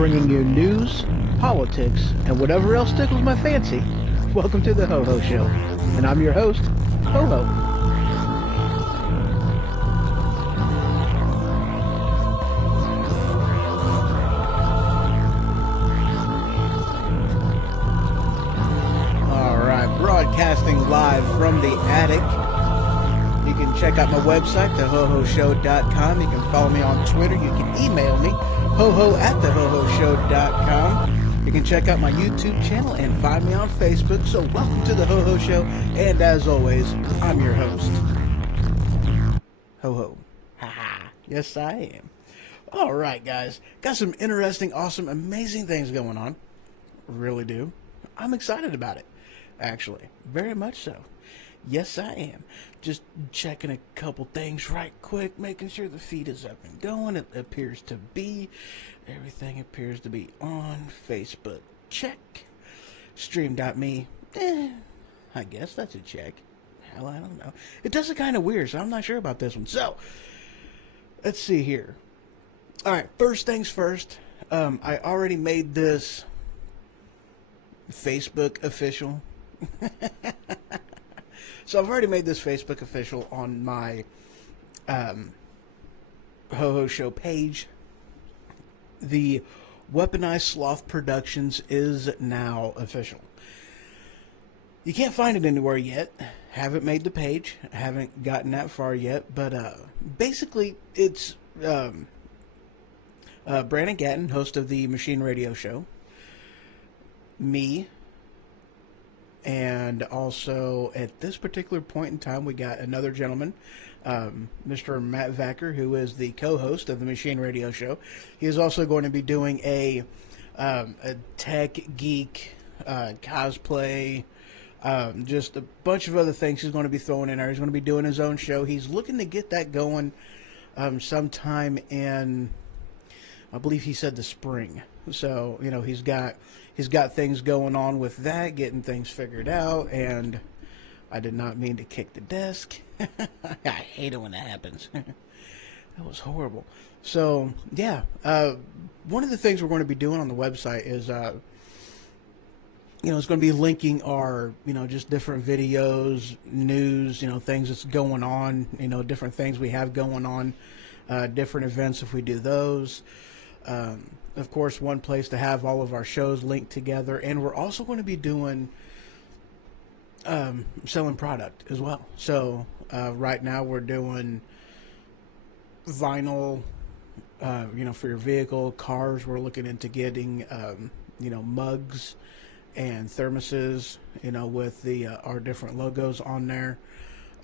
bringing you news, politics, and whatever else tickles my fancy. Welcome to the Ho Ho Show, and I'm your host, Ho Ho. Alright, broadcasting live from the attic. You can check out my website, thehohoshow.com. You can follow me on Twitter. You can email me, hoho@thehohoshow.com. You can check out my YouTube channel and find me on Facebook. So welcome to the Ho Ho Show. And as always, I'm your host, Ho Ho. Yes, I am. All right, guys. Got some interesting, awesome, amazing things going on. Really do. I'm excited about it, actually. Very much so. Yes, I am. Just checking a couple things right quick, making sure the feed is up and going. It appears to be. Everything appears to be on. Facebook, check. Stream.me, I guess that's a check. Hell, I don't know. It does it kind of weird, so I'm not sure about this one. So, let's see here. Alright, first things first. I already made this Facebook official. So I've already made this Facebook official on my Ho Ho Show page. The Weaponized Sloth Productions is now official. You can't find it anywhere yet. Haven't made the page. Haven't gotten that far yet. But basically, it's Brandon Gatton, host of the Machine Radio Show. Me. And also, at this particular point in time, we got another gentleman, Mr. Matt Vacker, who is the co-host of the Machine Radio Show. He is also going to be doing a tech geek cosplay, just a bunch of other things he's going to be throwing in there. He's going to be doing his own show. He's looking to get that going sometime in, I believe he said, the spring. So, you know, he's got things going on with that, getting things figured out. And I did not mean to kick the desk. I hate it when that happens. That was horrible. So, yeah, one of the things we're going to be doing on the website is it's going to be linking our, just different videos, news, things that's going on, different things we have going on, different events if we do those. Of course, one place to have all of our shows linked together. And we're also going to be doing selling product as well. So right now we're doing vinyl, for your vehicle, cars. We're looking into getting, mugs and thermoses, with the our different logos on there.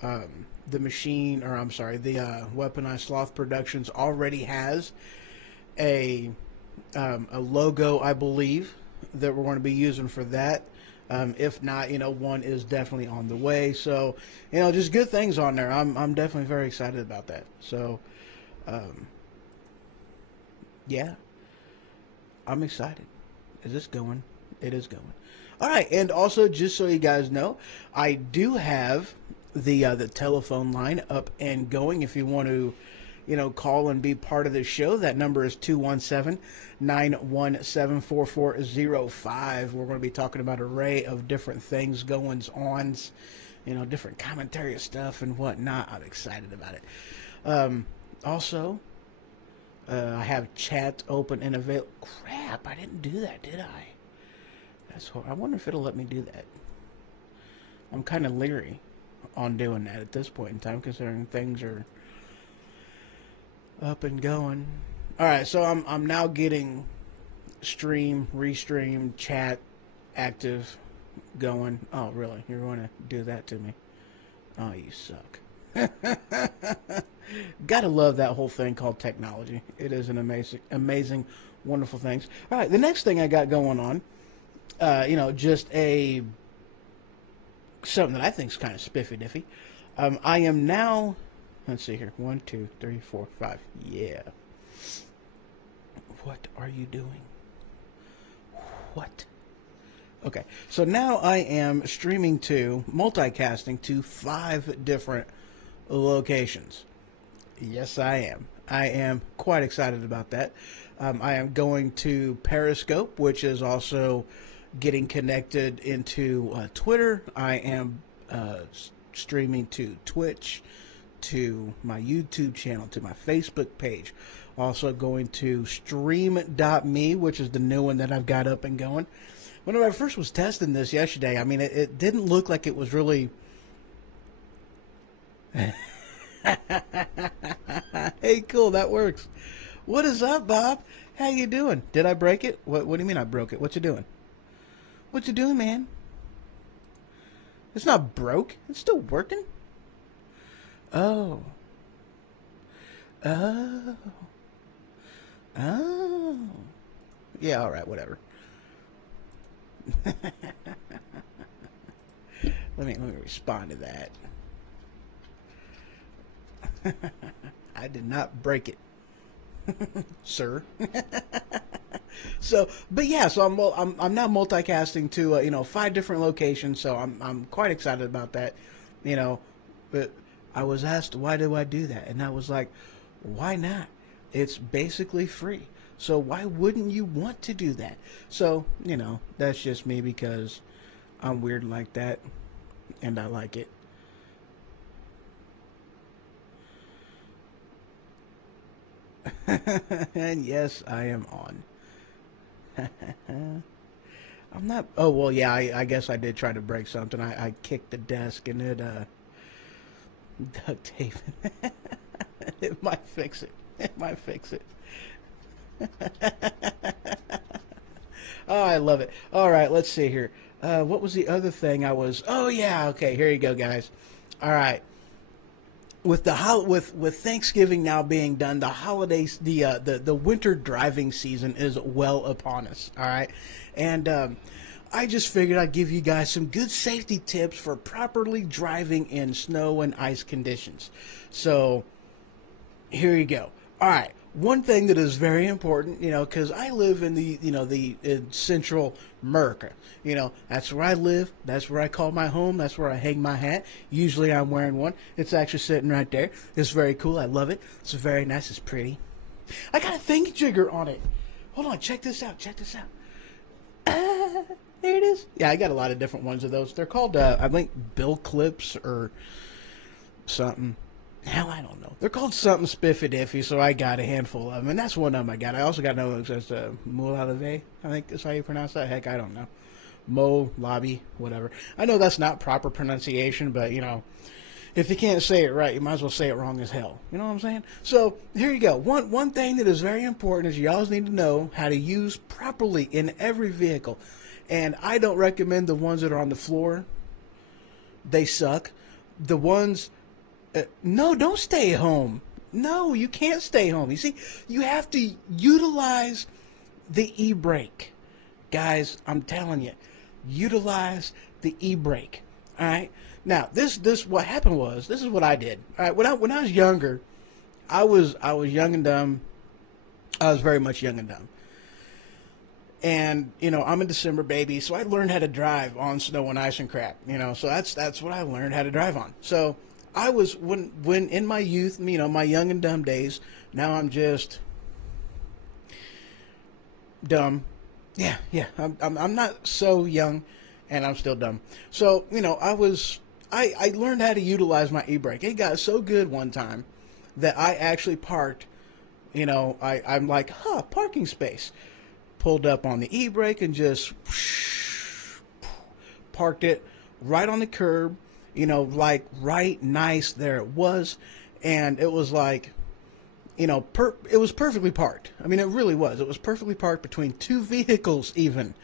The Weaponized Sloth Productions already has a logo, I believe, that we're going to be using for that. If not, one is definitely on the way. So, just good things on there. I'm definitely very excited about that. So, yeah, I'm excited. Is this going? It is going. All right, and also, just so you guys know, I do have the telephone line up and going. If you want to, call and be part of the show, that number is 217-917-4405. We're going to be talking about an array of different things, goings on, different commentary stuff and whatnot. I'm excited about it. Also, I have chat open and available. Crap, I didn't do that, did I? That's horrible. I wonder if it'll let me do that. I'm kind of leery on doing that at this point in time, considering things are up and going. All right, so I'm now getting stream, restream, chat active going. Oh, really? You're going to do that to me? Oh, you suck. Gotta love that whole thing called technology. It is an amazing, wonderful thing. All right, the next thing I got going on, just something that I think is kind of spiffy-diffy. I am now, let's see here, 1, 2, 3, 4, 5. Yeah. What are you doing? What? Okay, so now I am multicasting to 5 different locations. Yes, I am. I am quite excited about that. I am going to Periscope, which is also getting connected into Twitter. I am streaming to Twitch, to my YouTube channel, to my Facebook page. Also going to Stream.me, which is the new one that I've got up and going. Whenever I first was testing this yesterday, I mean, it didn't look like it was really... Hey, cool, that works. What is up, Bob? How you doing? Did I break it? What do you mean I broke it? What you doing? What you doing, man? It's not broke. It's still working. Oh. Oh. Oh. Yeah, all right, whatever. Let me respond to that. I did not break it, sir. So, but yeah, so I'm now multicasting to 5 different locations. So I'm quite excited about that. But I was asked, why do I do that? And I was like, why not? It's basically free. So why wouldn't you want to do that? So, that's just me because I'm weird like that and I like it. And yes, I am on. I'm not... Oh, well, yeah, I guess I did try to break something. I kicked the desk and it, duct tape. It might fix it. It might fix it. Oh, I love it. All right, let's see here. What was the other thing I was? Oh yeah, okay. Here you go, guys. All right. With with Thanksgiving now being done, the holidays, the winter driving season is well upon us. All right, and I just figured I'd give you guys some good safety tips for properly driving in snow and ice conditions. So here you go. All right. One thing that is very important, because I live in in central America. That's where I live. That's where I call my home. That's where I hang my hat. Usually I'm wearing one. It's actually sitting right there. It's very cool. I love it. It's very nice. It's pretty. I got a thingy jigger on it. Hold on. Check this out. Check this out. There it is. Yeah, I got a lot of different ones of those. They're called, I think, Bill Clips or something. Hell, I don't know. They're called something spiffy diffy, so I got a handful of them, and that's one of them I got. I also got another one that says Moulave, I think is how you pronounce that. Heck, I don't know. Mo, lobby, whatever. I know that's not proper pronunciation, but, if you can't say it right, you might as well say it wrong as hell. You know what I'm saying? So, here you go. One thing that is very important is you always need to know how to use properly in every vehicle. And I don't recommend the ones that are on the floor. They suck. The ones... no, don't stay home. No, you can't stay home. You see, you have to utilize the e-brake. Guys, I'm telling you, utilize the e-brake. All right? Now, this what happened was, this is what I did. All right, when I was younger, I was young and dumb. I was very much young and dumb. And, I'm a December baby, so I learned how to drive on snow and ice and crap, so that's what I learned how to drive on. So I was, when in my youth, my young and dumb days, now I'm just dumb. Yeah, I'm not so young, and I'm still dumb. So, I learned how to utilize my e-brake. It got so good one time that I actually parked, I'm like, parking space. Pulled up on the e-brake and just parked it right on the curb. Like right nice there it was. And it was like, it was perfectly parked. I mean, it really was. It was perfectly parked between two vehicles even.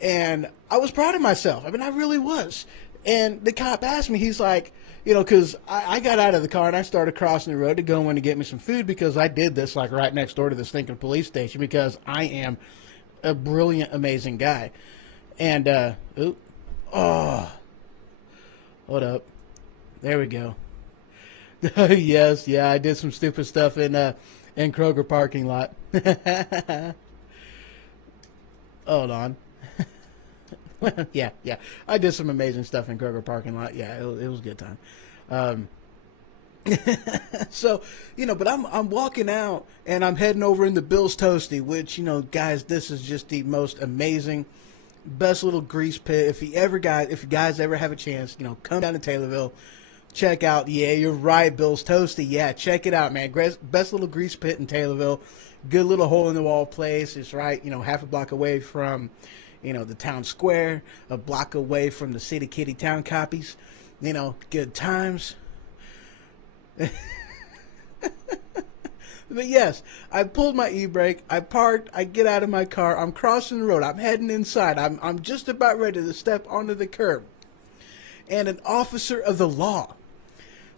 And I was proud of myself. I mean, I really was. And the cop asked me, he's like, because I got out of the car and I started crossing the road to go in to get me some food because I did this like right next door to this stinking police station because I am a brilliant, amazing guy. And, hold up. There we go. Yes, yeah, I did some stupid stuff in Kroger parking lot. Hold on. yeah, I did some amazing stuff in Kroger parking lot. Yeah, it was a good time. So, but I'm walking out and I'm heading over into Bill's Toasty, which, guys, this is just the most amazing, best little grease pit. If you guys ever have a chance, come down to Taylorville, check out. Yeah, you're right, Bill's Toasty. Yeah, check it out, man. Best little grease pit in Taylorville. Good little hole in the wall place. It's right, half a block away from, the town square, a block away from the City Kitty Town copies. Good times. But yes, I pulled my e-brake, I parked, I get out of my car, I'm crossing the road, I'm heading inside, I'm just about ready to step onto the curb. And an officer of the law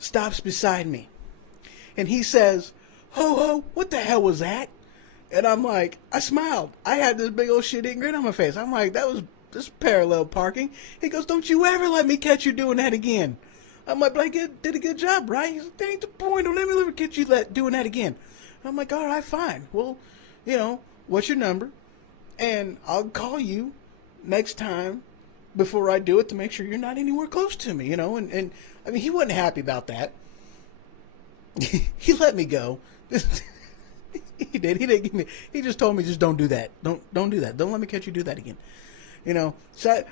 stops beside me. And he says, "Ho, what the hell was that?" And I'm like, I smiled. I had this big old shit-eating grin on my face. I'm like, this parallel parking. He goes, "Don't you ever let me catch you doing that again." I'm like, "But I did a good job, right?" He's like, "That ain't the point. Don't let me ever catch you doing that again." I'm like, "All right, fine. Well, what's your number? And I'll call you next time before I do it to make sure you're not anywhere close to me, And I mean, he wasn't happy about that. He let me go. He did. He didn't give me. He just told me, just don't do that. Don't do that. Don't let me catch you do that again. So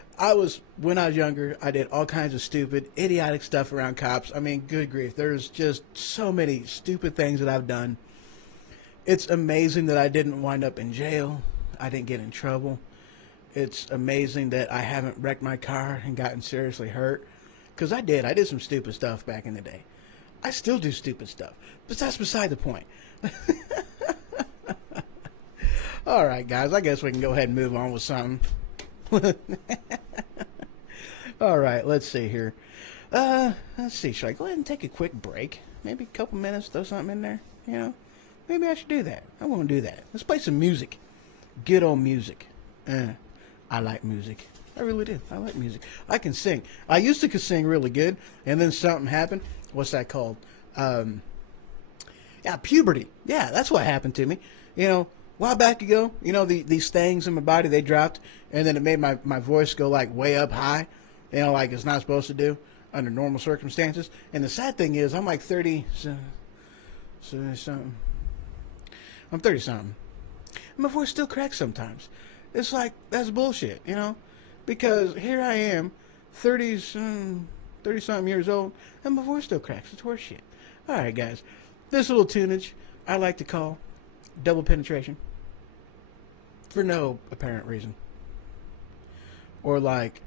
when I was younger, I did all kinds of stupid, idiotic stuff around cops. I mean, good grief. There's just so many stupid things that I've done. It's amazing that I didn't wind up in jail. I didn't get in trouble. It's amazing that I haven't wrecked my car and gotten seriously hurt. Because I did. I did some stupid stuff back in the day. I still do stupid stuff. But that's beside the point. All right, guys. I guess we can go ahead and move on with something. All right. Let's see here. Let's see. Should I go ahead and take a quick break? Maybe a couple minutes, throw something in there. You know, maybe I should do that. I want to do that. Let's play some music. Good old music. I like music. I really do. I like music. I can sing. I used to sing really good, and then something happened. What's that called? Yeah, puberty. Yeah, that's what happened to me. You know, a while back ago, you know, these things in my body, they dropped, and then it made my voice go like way up high, you know, like it's not supposed to do under normal circumstances. And the sad thing is, I'm like 30 something. I'm 30 something. And my voice still cracks sometimes. It's like, that's bullshit, you know, because here I am, 30 something years old, and my voice still cracks. It's horse shit. All right, guys. This little tunage I like to call double penetration for no apparent reason. Or like,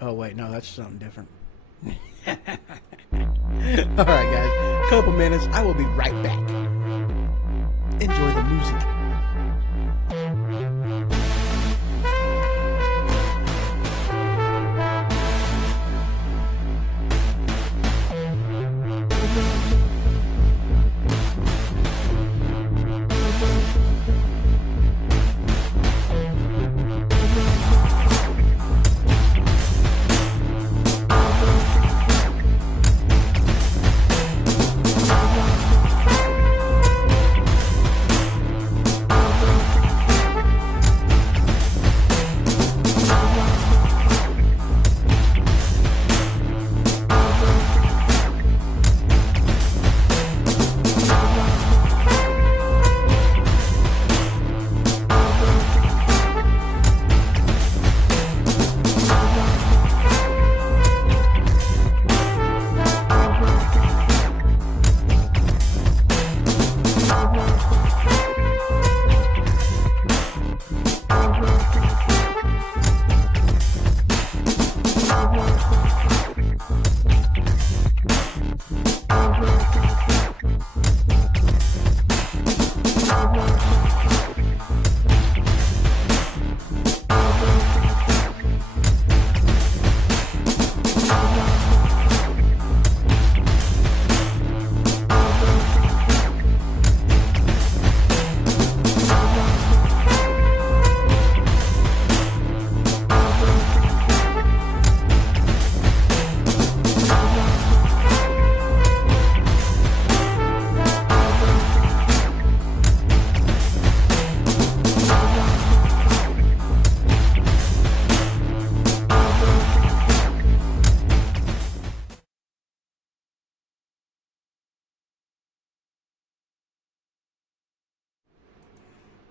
oh wait, no, that's something different. All right, guys. Couple minutes. I will be right back. Enjoy the music.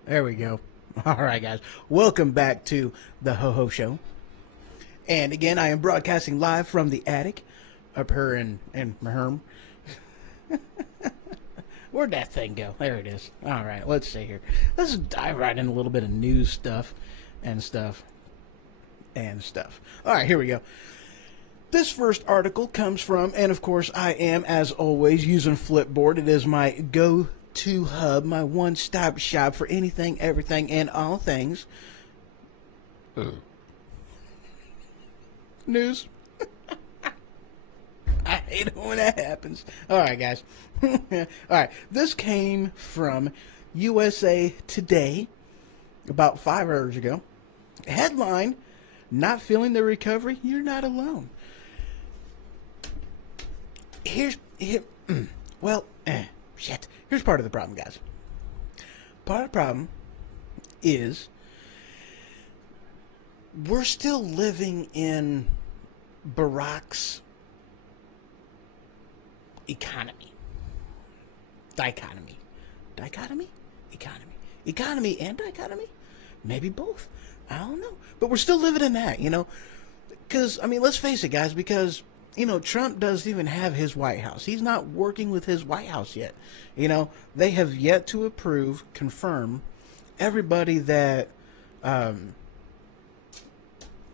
There we go. All right, guys. Welcome back to the Ho Ho Show. And again, I am broadcasting live from the attic up here in Maherm. Where'd that thing go? There it is. All right, let's see here. Let's dive right in a little bit of news stuff. All right, here we go. This first article comes from, and of course, I am, as always, using Flipboard. It is my go-to hub, my one-stop shop for anything, everything, and all things. News. I hate it when that happens. All right, guys. All right, this came from USA Today about 5 hours ago. Headline, not feeling the recovery? You're not alone. Here's part of the problem, guys. Part of the problem is we're still living in Barack's economy. Dichotomy. Economy and dichotomy? Maybe both. I don't know. But we're still living in that, you know. Because, I mean, let's face it, guys, because, you know, Trump doesn't even have his White House. He's not working with his White House yet. You know, they have yet to confirm everybody that,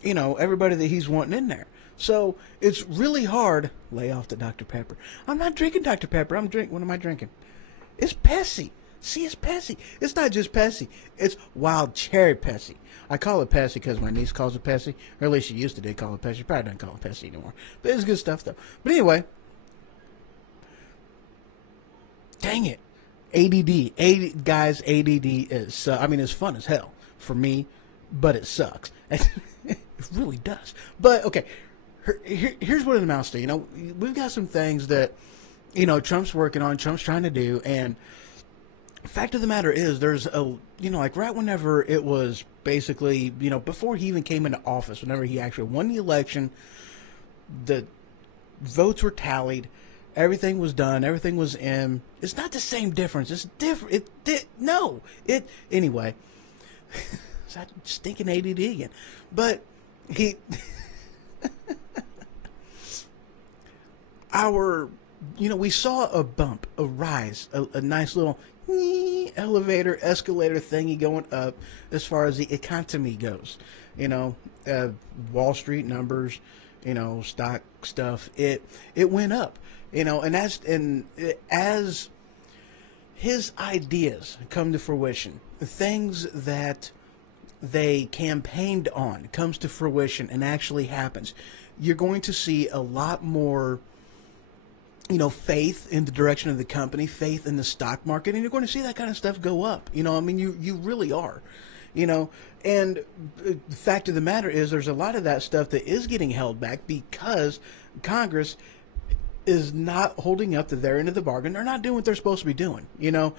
everybody that he's wanting in there. So it's really hard. Lay off the Dr. Pepper. I'm not drinking Dr. Pepper. What am I drinking? It's Pepsi. See, it's Pepsi. It's not just Pepsi. It's wild cherry Pepsi. I call it Pepsi because my niece calls it Pepsi. Or at least she used to did call it Pepsi. She probably doesn't call it Pepsi anymore. But it's good stuff, though. But anyway. Dang it. Guys, ADD is, it's fun as hell for me, but it sucks. It really does. But, okay, here's what it amounts to. You know, we've got some things that, you know, Trump's working on, Trump's trying to do, and fact of the matter is there's a, you know, like right whenever it was basically, you know, before he even came into office, whenever he actually won the election, the votes were tallied, everything was done, everything was in. It's not the same difference. It's different. Anyway, it's that stinking ADD again. But he, we saw a bump, a rise, a nice little elevator, escalator thingy going up as far as the economy goes. You know, Wall Street numbers, you know, stock stuff, it went up. You know, and as his ideas come to fruition, the things that they campaigned on comes to fruition and actually happens, you're going to see a lot more, you know, faith in the direction of the company, faith in the stock market, and you're going to see that kind of stuff go up. You know, I mean, you really are. You know, and the fact of the matter is there's a lot of that stuff that is getting held back because Congress is not holding up to their end of the bargain. They're not doing what they're supposed to be doing. You know,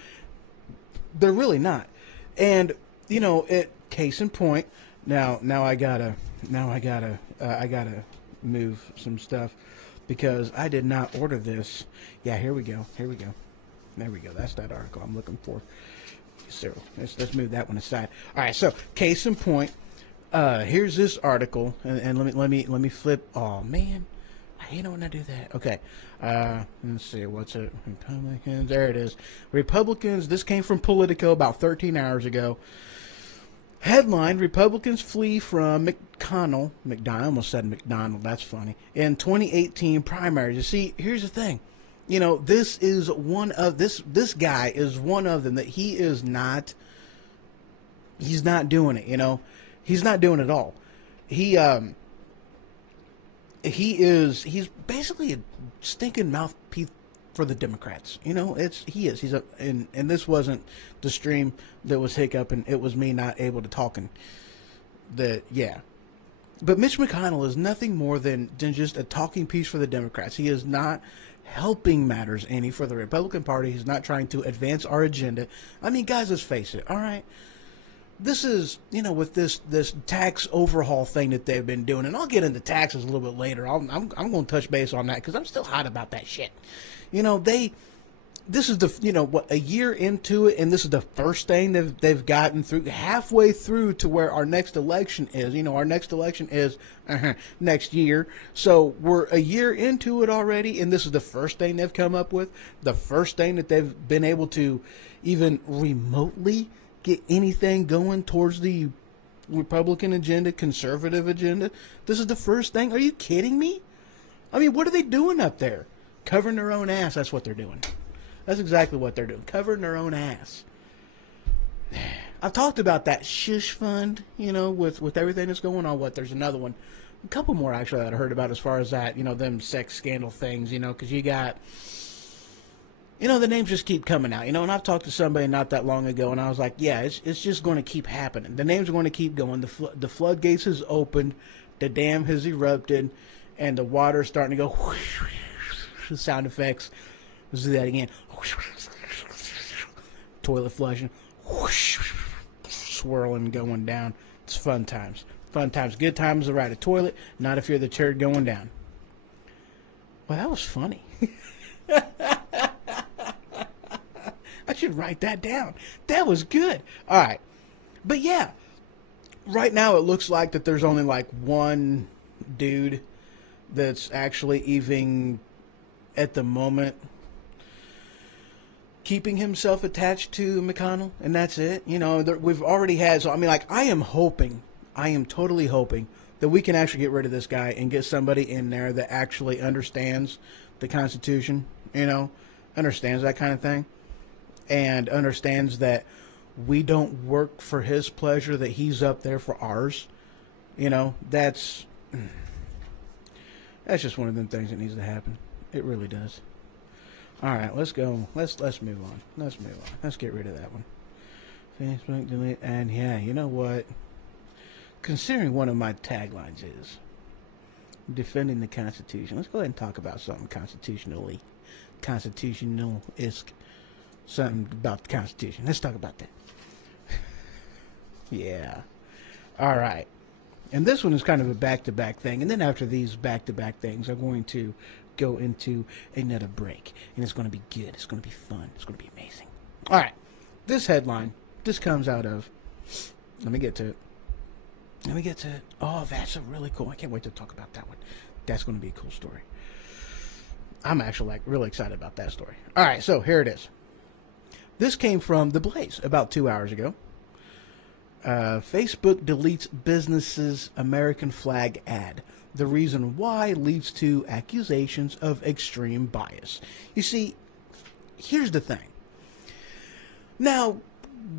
they're really not. And, you know, case in point, now I gotta move some stuff because I did not order this. Yeah, here we go. There we go. That's that article I'm looking for. So let's move that one aside. All right. So case in point, here's this article, and let me flip. Oh man, I hate it when I do that. Okay. Let's see. What's it? Republicans. There it is. Republicans. This came from Politico about 13 hours ago. Headline: Republicans flee from McConnell. I almost said McDonald. That's funny. In 2018 primaries. You see, here's the thing. You know, this is one of this guy is one of them that he's not doing it, you know. He's not doing it all. He's basically a stinking mouthpiece for the Democrats. You know, and this wasn't the stream that was hiccuping, it was me not able to talking. But Mitch McConnell is nothing more than just a talking piece for the Democrats. He is not helping matters any for the Republican Party. He's not trying to advance our agenda. I mean, guys, let's face it. All right, this is, you know, with this tax overhaul thing that they've been doing, and I'll get into taxes a little bit later. I'm going to touch base on that because I'm still hot about that shit. You know, this is a year into it, and this is the first thing they've gotten through, halfway through to where our next election is. You know, our next election is next year. So we're a year into it already, and this is the first thing they've come up with, the first thing that they've been able to even remotely get anything going towards the Republican agenda, conservative agenda. This is the first thing. Are you kidding me? I mean, what are they doing up there? Covering their own ass. That's what they're doing. That's exactly what they're doing. Covering their own ass. I've talked about that shush fund, you know, with everything that's going on. There's another one. A couple more, actually, that I heard about as far as that, you know, them sex scandal things, you know, because you got, you know, the names just keep coming out, you know, and I've talked to somebody not that long ago, and I was like, yeah, it's just going to keep happening. The names are going to keep going. The floodgates has opened, the dam has erupted, and the water's starting to go whoosh, whoosh, sound effects. Let's do that again. Toilet flushing. Whoosh, swirling, going down. It's fun times. Fun times. Good times to ride a toilet, not if you're the turd going down. Well, that was funny. I should write that down. That was good. All right. But yeah, right now it looks like that there's only like one dude that's actually even at the moment keeping himself attached to McConnell, and that's it. You know, we've already had, so I mean, like, I am totally hoping that we can actually get rid of this guy and get somebody in there that actually understands the Constitution, you know, understands that kind of thing. and understands that we don't work for his pleasure, that he's up there for ours. You know, that's just one of them things that needs to happen. It really does. All right, let's go. Let's move on. Let's move on. Let's get rid of that one. Facebook delete. And yeah, you know what? Considering one of my taglines is defending the Constitution, let's go ahead and talk about something constitutional-isk. Something about the Constitution. Let's talk about that. Yeah. All right. And this one is kind of a back-to-back thing. And then after these back-to-back things, I'm going to go into another break. And it's going to be good. It's going to be fun. It's going to be amazing. All right. This headline, this comes out of, let me get to it. Oh, that's a really cool. I can't wait to talk about that one. That's going to be a cool story. I'm actually really excited about that story. All right. So here it is. This came from The Blaze about 2 hours ago. Facebook deletes business's American flag ad. The reason why leads to accusations of extreme bias. You see, here's the thing. Now,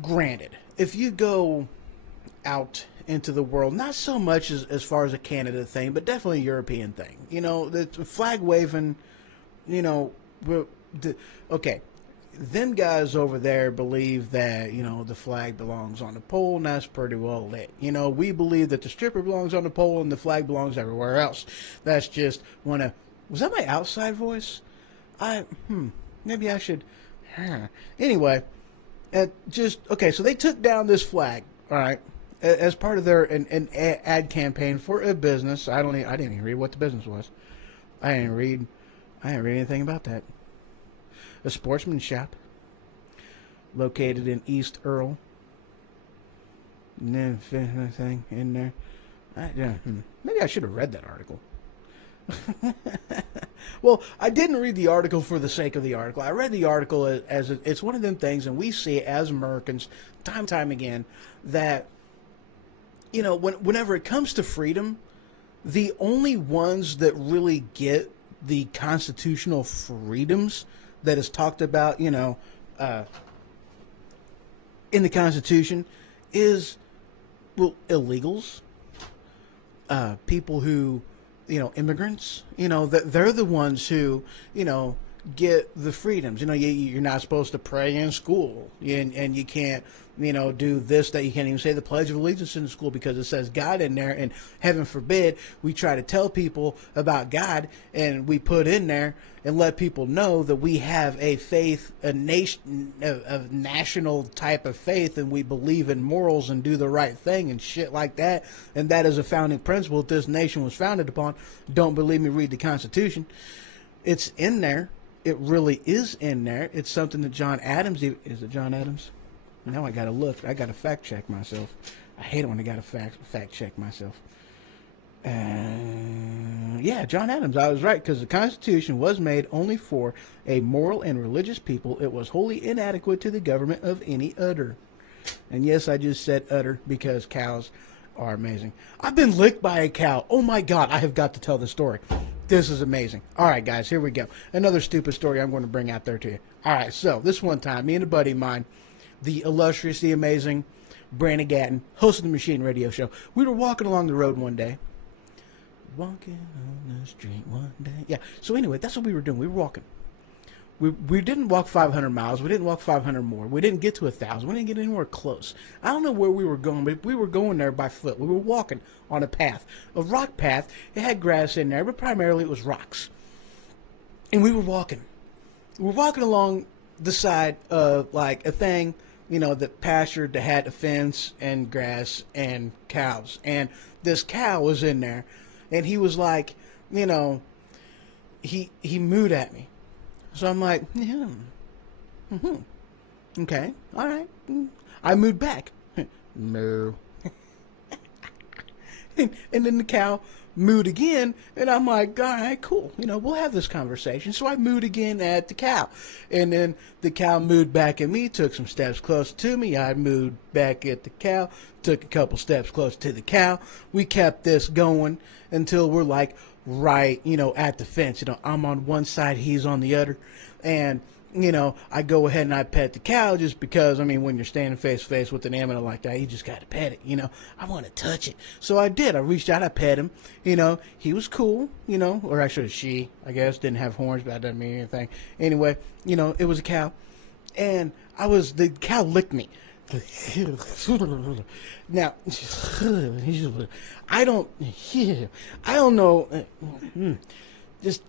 granted, if you go out into the world, not so much as far as a Canada thing, but definitely a European thing. You know, the flag waving, you know, okay. Them guys over there believe that, you know, the flag belongs on the pole, and that's pretty well lit. You know, we believe that the stripper belongs on the pole and the flag belongs everywhere else. That's just one of... Was that my outside voice? Maybe I should... Anyway, okay, so they took down this flag, all right, as part of their an ad campaign for a business. I didn't even read what the business was. I didn't read anything about that. A sportsman shop located in East Earl. And then thing in there. Maybe I should have read that article. Well, I didn't read the article for the sake of the article. I read the article as it's one of them things, and we see it as Americans time again, that, you know, whenever it comes to freedom, the only ones that really get the constitutional freedoms that is talked about, you know, in the Constitution is, well, illegals, people who, you know, immigrants, you know, they're the ones who, you know, get the freedoms. You know, you're not supposed to pray in school, and you can't, you know, do this, that. You can't even say the Pledge of Allegiance in school because it says God in there, and heaven forbid we try to tell people about God, and we put in there and let people know that we have a faith, a national type of faith, and we believe in morals and do the right thing and shit like that, and that is a founding principle that this nation was founded upon. Don't believe me? Read the Constitution. It's in there. It really is in there. It's something that John Adams... Is it John Adams? Now I got to look. I got to fact check myself. I hate it when I got to fact check myself. Yeah, John Adams. I was right, because the Constitution was made only for a moral and religious people. It was wholly inadequate to the government of any other. And yes, I just said udder because cows are amazing. I've been licked by a cow. Oh my God, I have got to tell the story. This is amazing. All right, guys, here we go. Another stupid story I'm going to bring out there to you. All right, so this one time, me and a buddy of mine, the illustrious, the amazing Brandon Gatton, host of the Machine Radio Show, we were walking along the road one day. Walking on the street one day. Yeah, so anyway, that's what we were doing. We were walking. We didn't walk 500 miles. We didn't walk 500 more. We didn't get to 1,000. We didn't get anywhere close. I don't know where we were going, but we were going there by foot. We were walking on a path, a rock path. It had grass in there, but primarily it was rocks. And we were walking. We were walking along the side of, like, a thing, you know, that pastured, that had a fence and grass and cows. And this cow was in there, and he was like, you know, he mooed at me. So I'm like, yeah, okay, all right. I mooed back. Moo. and then the cow mooed again, and I'm like, all right, cool. You know, we'll have this conversation. So I mooed again at the cow. And then the cow mooed back at me, took some steps closer to me. I mooed back at the cow, took a couple steps closer to the cow. We kept this going until we're like, right, you know, at the fence. You know, I'm on one side, he's on the other, and I go ahead and I pet the cow just because, I mean, when you're standing face to face with an animal like that, you just got to pet it, I want to touch it. So I did. I reached out, I pet him, he was cool, or actually she, I guess, didn't have horns, but that doesn't mean anything. Anyway, it was a cow. And the cow licked me. Now, I don't know, just,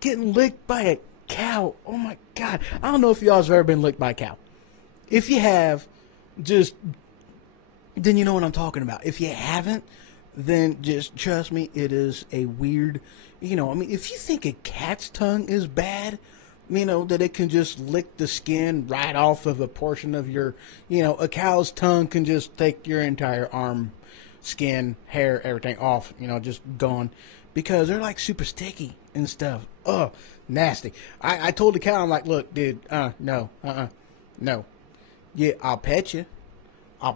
getting licked by a cow. Oh my God. I don't know if y'all have ever been licked by a cow. If you have, then you know what I'm talking about. If you haven't, then just trust me, it is a weird, if you think a cat's tongue is bad, that it can just lick the skin right off of a portion of your, a cow's tongue can just take your entire arm, skin, hair, everything off, just gone, because they're like super sticky and stuff. Ugh, nasty. I told the cow, I'm like, look, dude, no. Yeah, I'll pet you.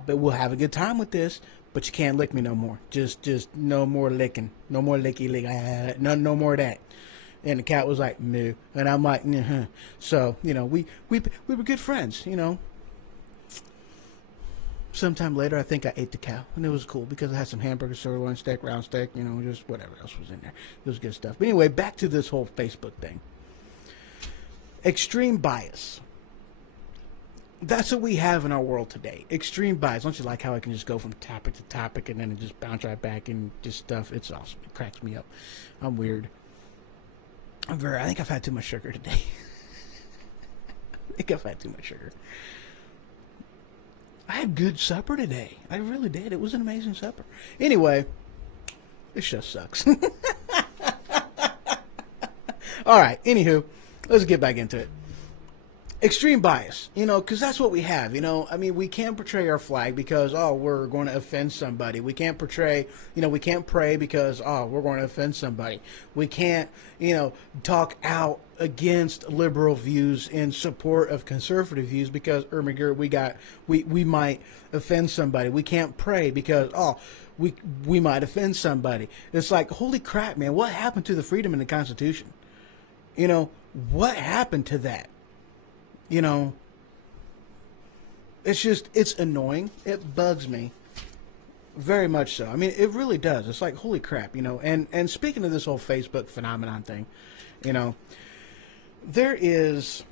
We'll have a good time with this, but you can't lick me no more. Just no more licking. No more licky. No more of that. And the cat was like, moo. And I'm like, nah. So, we were good friends, Sometime later, I think I ate the cow, and it was cool because I had some hamburger, sirloin steak, round steak, just whatever else was in there. It was good stuff. But anyway, back to this whole Facebook thing. Extreme bias. That's what we have in our world today. Extreme bias. Don't you like how I can just go from topic to topic and then it just bounce right back and just stuff? It's awesome. It cracks me up. I'm weird. I think I've had too much sugar today. I think I've had too much sugar. I had good supper today. I really did. It was an amazing supper. Anyway, this just sucks. All right. Anywho, let's get back into it. Extreme bias, because that's what we have, I mean, we can't portray our flag because, we're going to offend somebody. We can't portray, we can't pray because, we're going to offend somebody. We can't, talk out against liberal views in support of conservative views because, we might offend somebody. We can't pray because, we might offend somebody. It's like, holy crap, man, what happened to the freedom in the Constitution? What happened to that? It's annoying. It bugs me very much so. I mean, it really does. It's like, holy crap, and speaking of this whole Facebook phenomenon thing, there is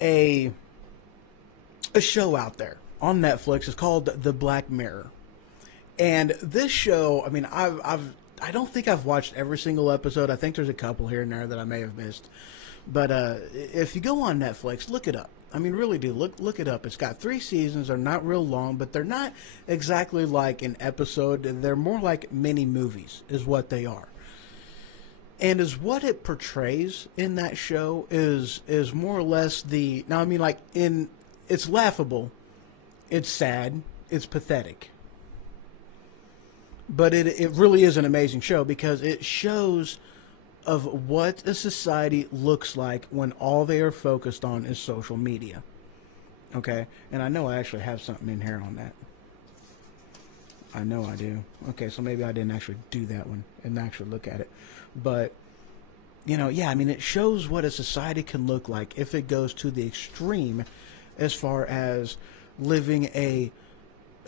a show out there on Netflix. It's called The Black Mirror. And this show, I mean, I don't think I've watched every single episode. I think there's a couple here and there that I may have missed. But if you go on Netflix, look it up. I mean, really do. Look it up. It's got 3 seasons. They're not real long, but they're not exactly like an episode. They're more like mini movies is what they are. And is what it portrays in that show is more or less now, I mean, like, it's laughable, it's sad, it's pathetic. But it really is an amazing show because it shows of what a society looks like when all they are focused on is social media. Okay? And I know I actually have something in here on that. I know I do. Okay, so maybe I didn't actually do that one and actually look at it. But, yeah, I mean, it shows what a society can look like if it goes to the extreme as far as living a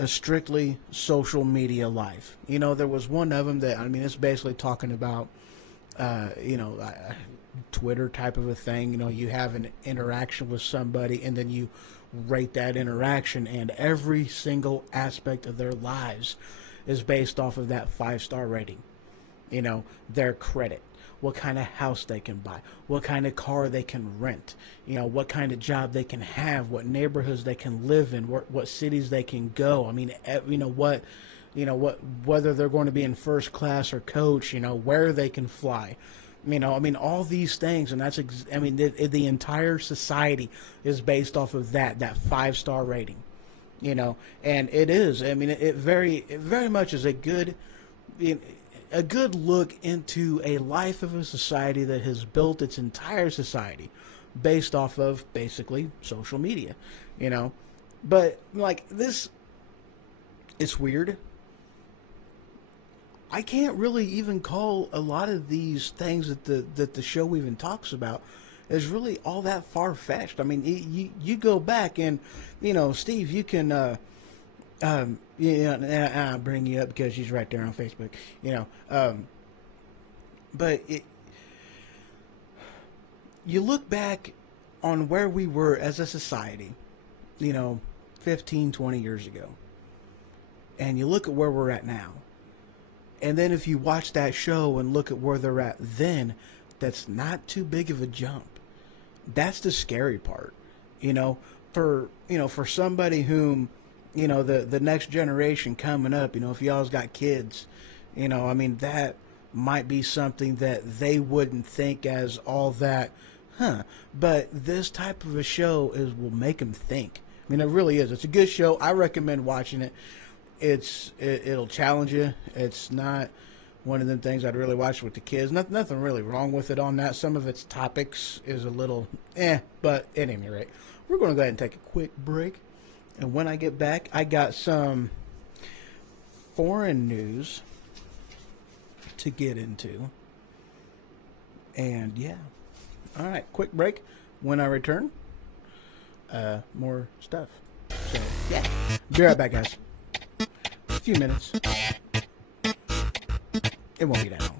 strictly social media life. There was one of them that, I mean, it's basically talking about Twitter type of a thing. You have an interaction with somebody and then you rate that interaction, and every single aspect of their lives is based off of that 5-star rating. Their credit, what kind of house they can buy, what kind of car they can rent, what kind of job they can have, what neighborhoods they can live in, what cities they can go. I mean, whether they're going to be in first class or coach, where they can fly, I mean, all these things. And that's, the entire society is based off of that 5-star rating, and it is, I mean, it very much is a good look into a life of a society that has built its entire society based off of basically social media, but like this, it's weird. I can't really even call a lot of these things that the show even talks about is really all that far fetched. I mean, you go back and, Steve, you can, and I'll bring you up because she's right there on Facebook, but you look back on where we were as a society, 15, 20 years ago, and you look at where we're at now. And then if you watch that show and look at where they're at then, that's not too big of a jump. That's the scary part, for somebody whom, the next generation coming up, if y'all's got kids, that might be something that they wouldn't think as all that, but this type of a show will make them think. I mean, it really is. It's a good show. I recommend watching it. It'll challenge you. It's not one of them things I'd really watch with the kids. Nothing really wrong with it on that. Some of its topics is a little but at any rate, we're going to go ahead and take a quick break. And when I get back, I got some foreign news to get into. And yeah. All right, quick break. When I return, more stuff. So yeah, be right back, guys. A few minutes. It won't be that long.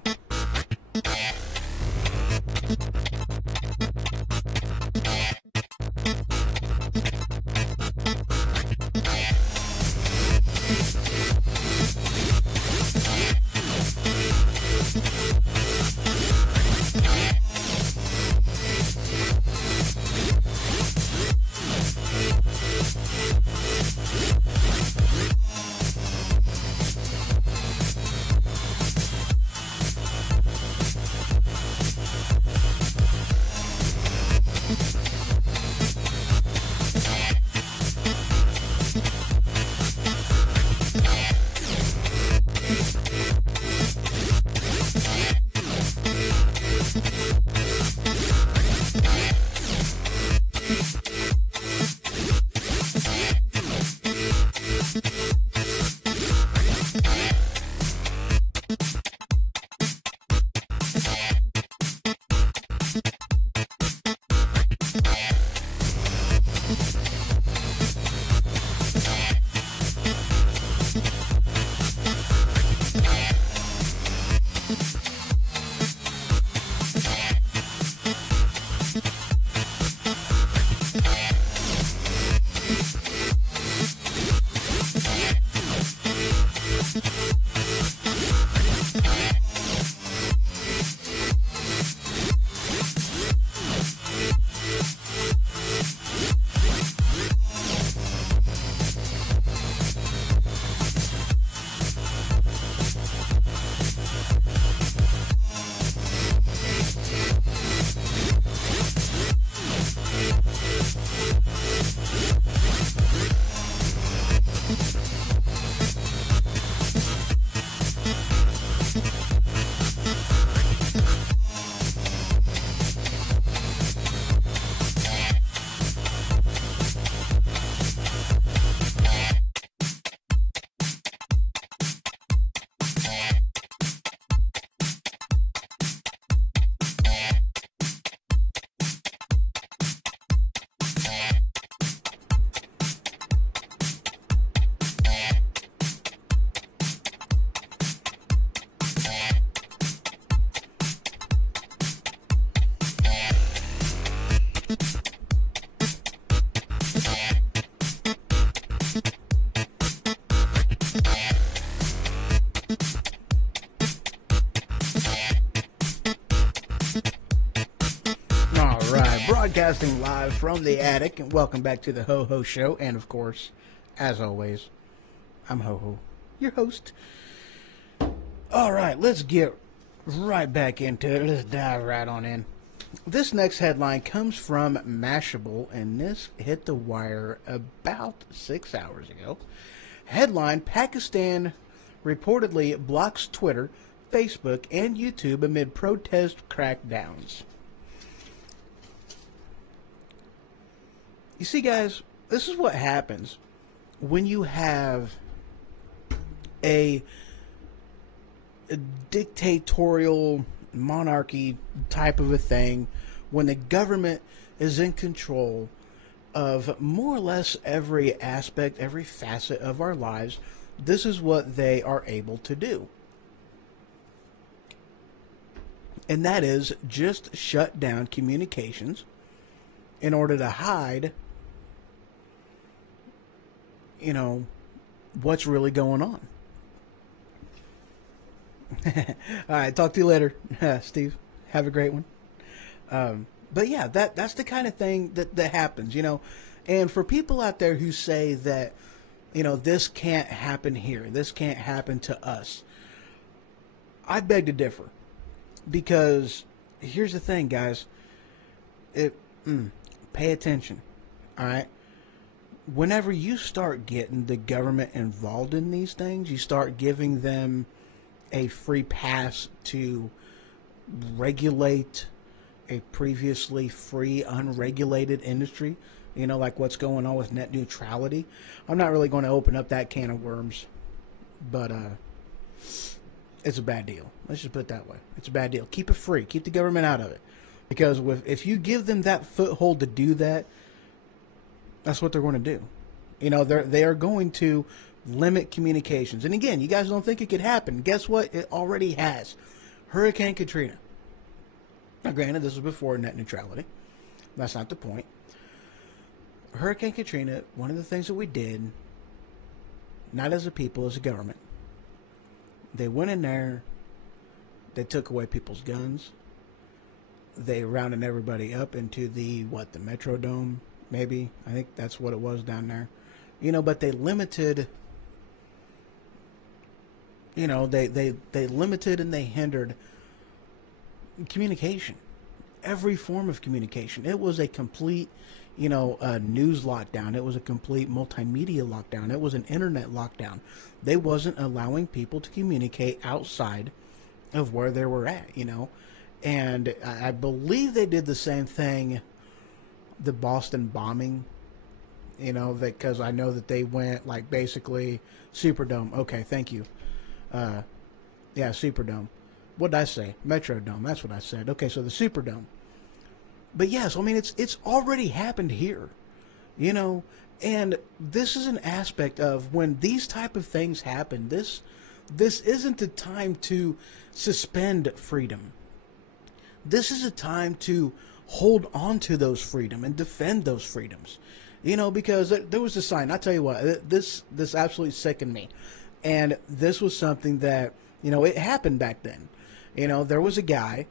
Broadcasting live from the attic, and welcome back to the Ho Ho Show. And of course, as always, I'm Ho Ho, your host. All right, let's get right back into it. Let's dive right on in. This next headline comes from Mashable, and this hit the wire about 6 hours ago. Headline: Pakistan reportedly blocks Twitter, Facebook, and YouTube amid protest crackdowns. You see, guys, this is what happens when you have a dictatorial monarchy type of a thing when the government is in control of more or less every aspect, every facet of our lives, this is what they are able to do. And that is just shut down communications in order to hide, what's really going on. All right, talk to you later, Steve. Have a great one. But yeah, that's the kind of thing that happens, And for people out there who say that, this can't happen here, this can't happen to us, I beg to differ. Because here's the thing, guys. Pay attention, all right? Whenever you start getting the government involved in these things, you start giving them a free pass to regulate a previously free, unregulated industry, like what's going on with net neutrality. I'm not really going to open up that can of worms, but it's a bad deal. Let's just put it that way. It's a bad deal. Keep it free. Keep the government out of it. Because if you give them that foothold to do that, that's what they're going to do. They are going to limit communications. And again, you guys don't think it could happen. Guess what? It already has. Hurricane Katrina. Now, granted, this was before net neutrality. That's not the point. Hurricane Katrina, one of the things that we did, not as a people, as a government, they went in there, they took away people's guns, they rounded everybody up into the Metrodome, maybe. I think that's what it was down there. But they limited, they limited and they hindered communication, every form of communication. It was a complete, news lockdown. It was a complete multimedia lockdown. It was an internet lockdown. They wasn't allowing people to communicate outside of where they were at, And I believe they did the same thing, the Boston bombing, because I know that they went basically Superdome. Okay, thank you. Yeah, Superdome. What did I say? Metrodome. That's what I said. Okay, so the Superdome. But yes, it's already happened here, and this is an aspect of when these type of things happen. This isn't the time to suspend freedom. This is a time to hold on to those freedom and defend those freedoms, because there was a sign. I'll tell you what, this absolutely sickened me. And this was something that, it happened back then. There was a guy,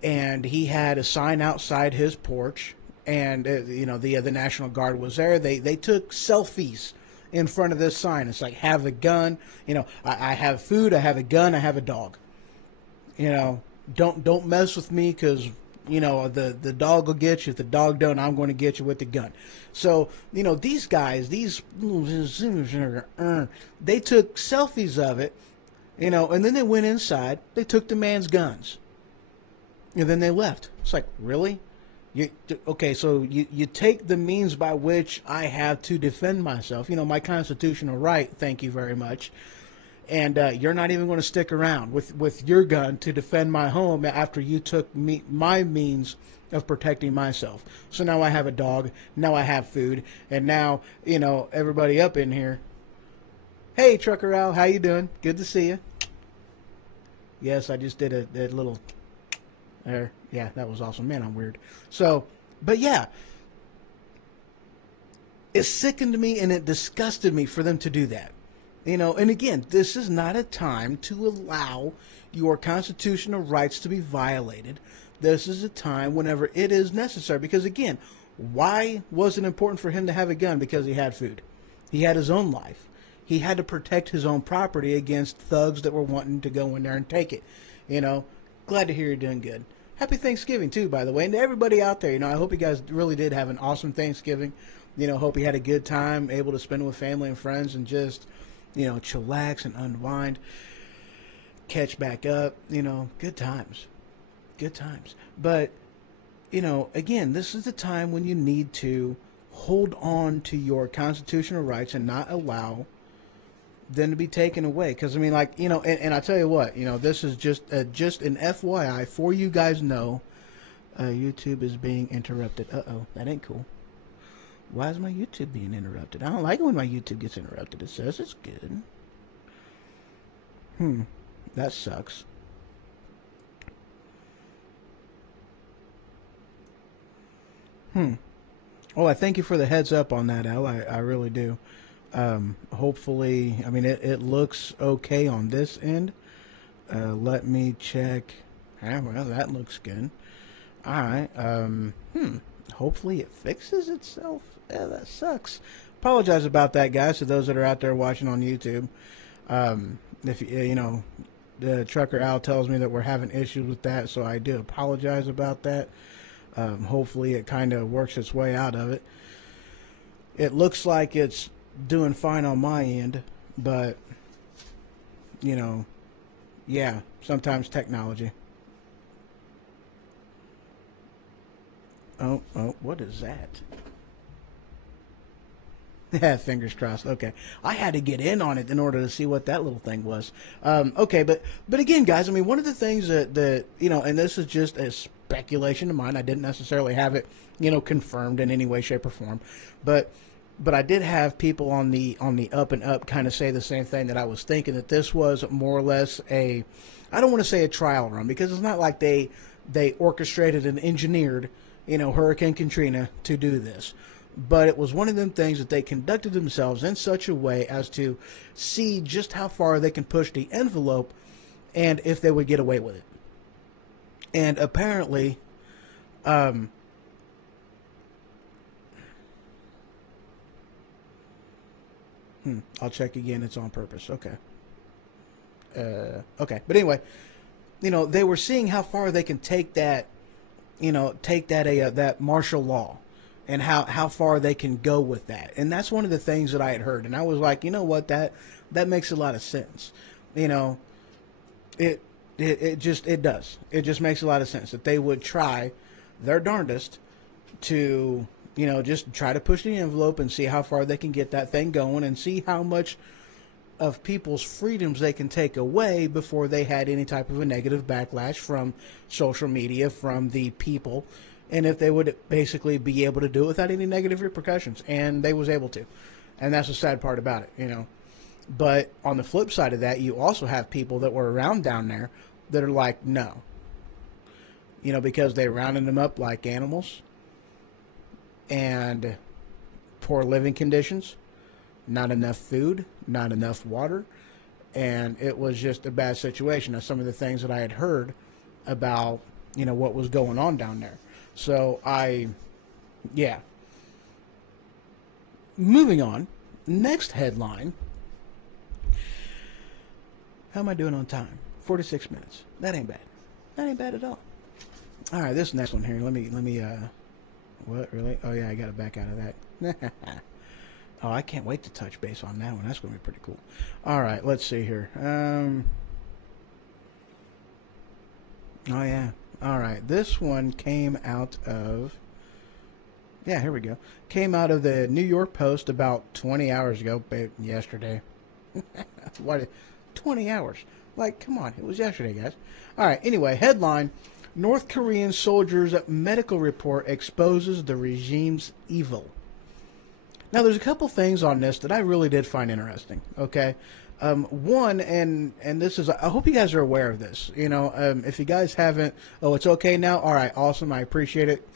and he had a sign outside his porch, and, the National Guard was there. They took selfies in front of this sign. It's like, have a gun, I have food, I have a gun, I have a dog. Don't mess with me, because the dog will get you. If the dog don't, I'm going to get you with the gun. So these guys, they took selfies of it, and then they went inside. They took the man's guns, and then they left. It's like, really? Okay, so you take the means by which I have to defend myself, my constitutional right, thank you very much, and you're not even going to stick around with your gun to defend my home after you took my means of protecting myself. So now I have a dog, now I have food, and now, everybody up in here, hey, Trucker Al, how you doing? Good to see you. Yes, I just did a little... there. Yeah, that was awesome. Man, I'm weird. So, but yeah, it sickened me and it disgusted me for them to do that. And again, this is not a time to allow your constitutional rights to be violated. This is a time whenever it is necessary. Because again, why was it important for him to have a gun? Because he had food. He had his own life. He had to protect his own property against thugs that were wanting to go in there and take it. Glad to hear you're doing good. Happy Thanksgiving, too, by the way. And to everybody out there, I hope you guys really did have an awesome Thanksgiving. Hope you had a good time, able to spend with family and friends and just, chillax and unwind, catch back up, good times. Good times. But, again, this is the time when you need to hold on to your constitutional rights and not allow them to be taken away. Because, and I tell you what, this is just an FYI for you guys know, YouTube is being interrupted. Uh-oh, that ain't cool. Why is my YouTube being interrupted? I don't like it when my YouTube gets interrupted. It says it's good. That sucks. Oh, I thank you for the heads up on that, Al. I really do. Hopefully, I mean, it looks okay on this end. Let me check. Well, that looks good. All right. Hopefully it fixes itself. Yeah, that sucks. Apologize about that, guys, to those that are out there watching on YouTube. If you know, the Trucker Al tells me that we're having issues with that, so I do apologize about that. Hopefully it kind of works its way out of it. It looks like it's doing fine on my end, but, you know, yeah, sometimes technology. Oh, what is that? Yeah, fingers crossed. Okay, I had to get in on it in order to see what that little thing was. Okay, but again, guys, I mean, one of the things that you know, and this is just a speculation of mine. I didn't necessarily have it, you know, confirmed in any way, shape, or form, but I did have people on the up and up kind of say the same thing, that I was thinking that this was more or less a, I don't want to say a trial run, because it's not like they orchestrated and engineered, you know, Hurricane Katrina to do this. But it was one of them things that they conducted themselves in such a way as to see just how far they can push the envelope and if they would get away with it. And apparently, I'll check again. It's on purpose. Okay. Okay. But anyway, you know, they were seeing how far they can take that, you know, that martial law, and how far they can go with that. And that's one of the things that I had heard. And I was like, you know what, that makes a lot of sense. You know, it does. It just makes a lot of sense that they would try their darndest to, you know, just try to push the envelope and see how far they can get that thing going, and see how much of people's freedoms they can take away before they had any type of a negative backlash from social media, from the people, and if they would basically be able to do it without any negative repercussions. And they was able to. And that's the sad part about it, you know. But on the flip side of that, you also have people that were around down there that are like, no. You know, because they rounded them up like animals, and poor living conditions, not enough food, not enough water, and it was just a bad situation. Now, some of the things that I had heard about, you know, what was going on down there. So yeah. Moving on. Next headline. How am I doing on time? 46 minutes. That ain't bad. That ain't bad at all. All right, this next one here. Let me. What, really? Oh yeah, I got to back out of that. Oh, I can't wait to touch base on that one. That's going to be pretty cool. All right, let's see here. Oh yeah. All right, this one came out of, yeah, here we go. Came out of the New York Post about 20 hours ago, yesterday. What, 20 hours? Like, come on, it was yesterday, guys. All right, anyway, headline, North Korean soldiers' medical report exposes the regime's evil. Now, there's a couple things on this that I really did find interesting, okay? One, and this is, I hope you guys are aware of this. You know, if you guys haven't, oh, it's okay now? All right, awesome. I appreciate it,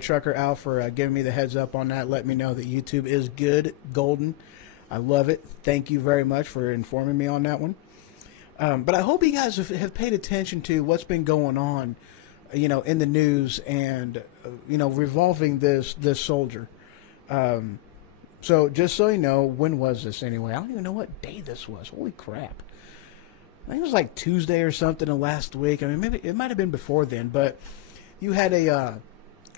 Trucker Al, for giving me the heads up on that. Let me know that YouTube is good, golden. I love it. Thank you very much for informing me on that one. But I hope you guys have paid attention to what's been going on, you know, in the news and, you know, revolving this soldier. So just so you know, when was this anyway? I don't even know what day this was. Holy crap. I think it was like Tuesday or something of last week. I mean, maybe it might have been before then, but you had a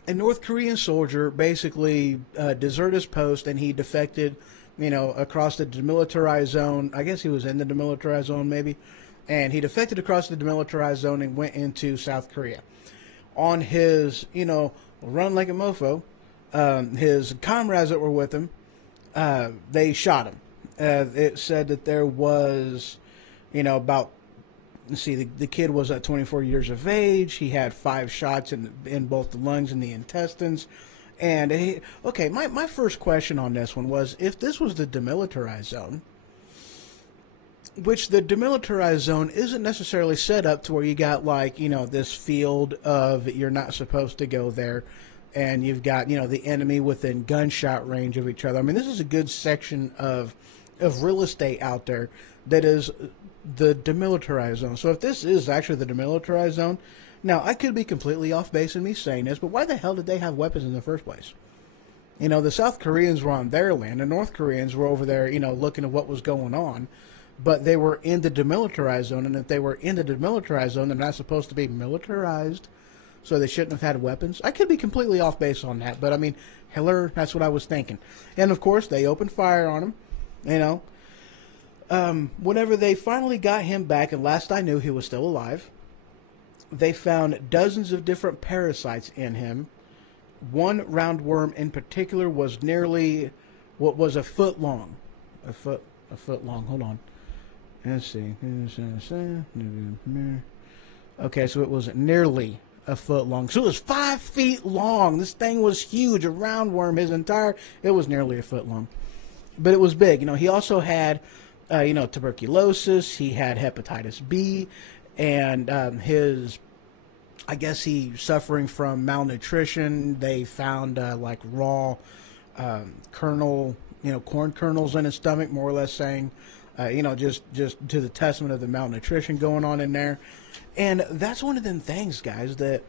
North Korean soldier basically desert his post, and he defected, you know, across the demilitarized zone. I guess he was in the demilitarized zone maybe. And he defected across the demilitarized zone and went into South Korea. On his, you know, run like a mofo, his comrades that were with him, they shot him. It said that there was, you know, about see, the kid was at 24 years of age. He had 5 shots in both the lungs and the intestines. And, okay, my first question on this one was, if this was the demilitarized zone, which the demilitarized zone isn't necessarily set up to where you got, like, you know, this field of you're not supposed to go there, and you've got, you know, the enemy within gunshot range of each other. I mean, this is a good section of real estate out there that is the demilitarized zone. So if this is actually the demilitarized zone, now I could be completely off base in me saying this, but why the hell did they have weapons in the first place? You know, the South Koreans were on their land, the North Koreans were over there, you know, looking at what was going on. But they were in the demilitarized zone, and if they were in the demilitarized zone, they're not supposed to be militarized, so they shouldn't have had weapons. I could be completely off base on that, but I mean, Hitler, that's what I was thinking. And of course, they opened fire on him, you know. Whenever they finally got him back, and last I knew he was still alive, they found dozens of different parasites in him. One roundworm in particular was nearly what was a foot long. A foot long. Hold on. Let's see. Okay, so it was nearly a foot long. So it was 5 feet long. This thing was huge. A roundworm, it was nearly a foot long. But it was big. You know, he also had, you know, tuberculosis. He had hepatitis B. And I guess he suffering from malnutrition. They found, like, raw corn kernels in his stomach, more or less saying, you know, just to the testament of the malnutrition going on in there. And that's one of them things, guys, that,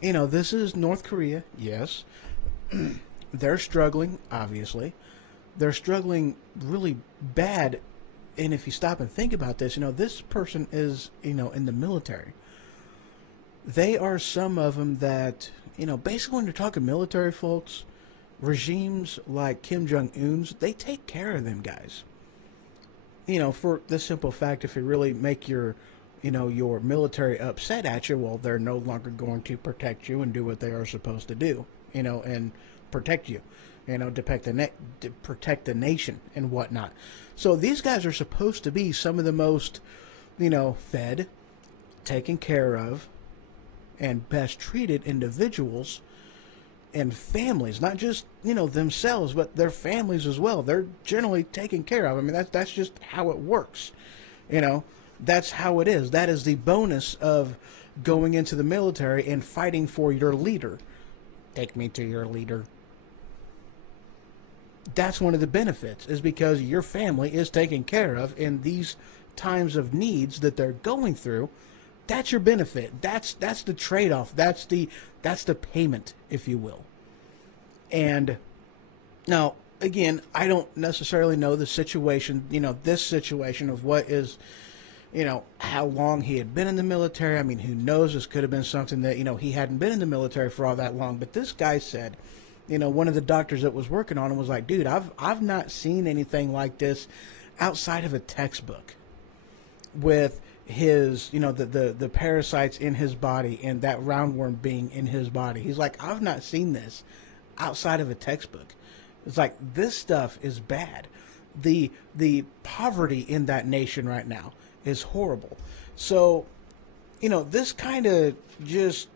you know, this is North Korea, yes. They're struggling, obviously. They're struggling really bad. And if you stop and think about this, you know, this person is, you know, in the military. They are some of them that, you know, basically when you're talking military folks, regimes like Kim Jong-un's, they take care of them guys. You know, for the simple fact, if you really make your military upset at you, well, they're no longer going to protect you and do what they are supposed to do, you know, and protect you, you know, protect the nation and whatnot. So these guys are supposed to be some of the most, you know, fed, taken care of, and best treated individuals and families, not just, you know, themselves, but their families as well. They're generally taken care of. I mean, that's just how it works. You know, that's how it is. That is the bonus of going into the military and fighting for your leader. Take me to your leader. That's one of the benefits, is because your family is taken care of in these times of needs that they're going through. That's your benefit. That's the trade-off. That's the payment, if you will. And now, again, I don't necessarily know the situation, you know, this situation of what is, you know, how long he had been in the military. I mean, who knows? This could have been something that, you know, he hadn't been in the military for all that long. But this guy said, you know, one of the doctors that was working on him was like, dude, I've not seen anything like this outside of a textbook with his, you know, the parasites in his body and that roundworm being in his body. He's like, I've not seen this outside of a textbook. It's like, this stuff is bad. The poverty in that nation right now is horrible. So, you know, this kind of just,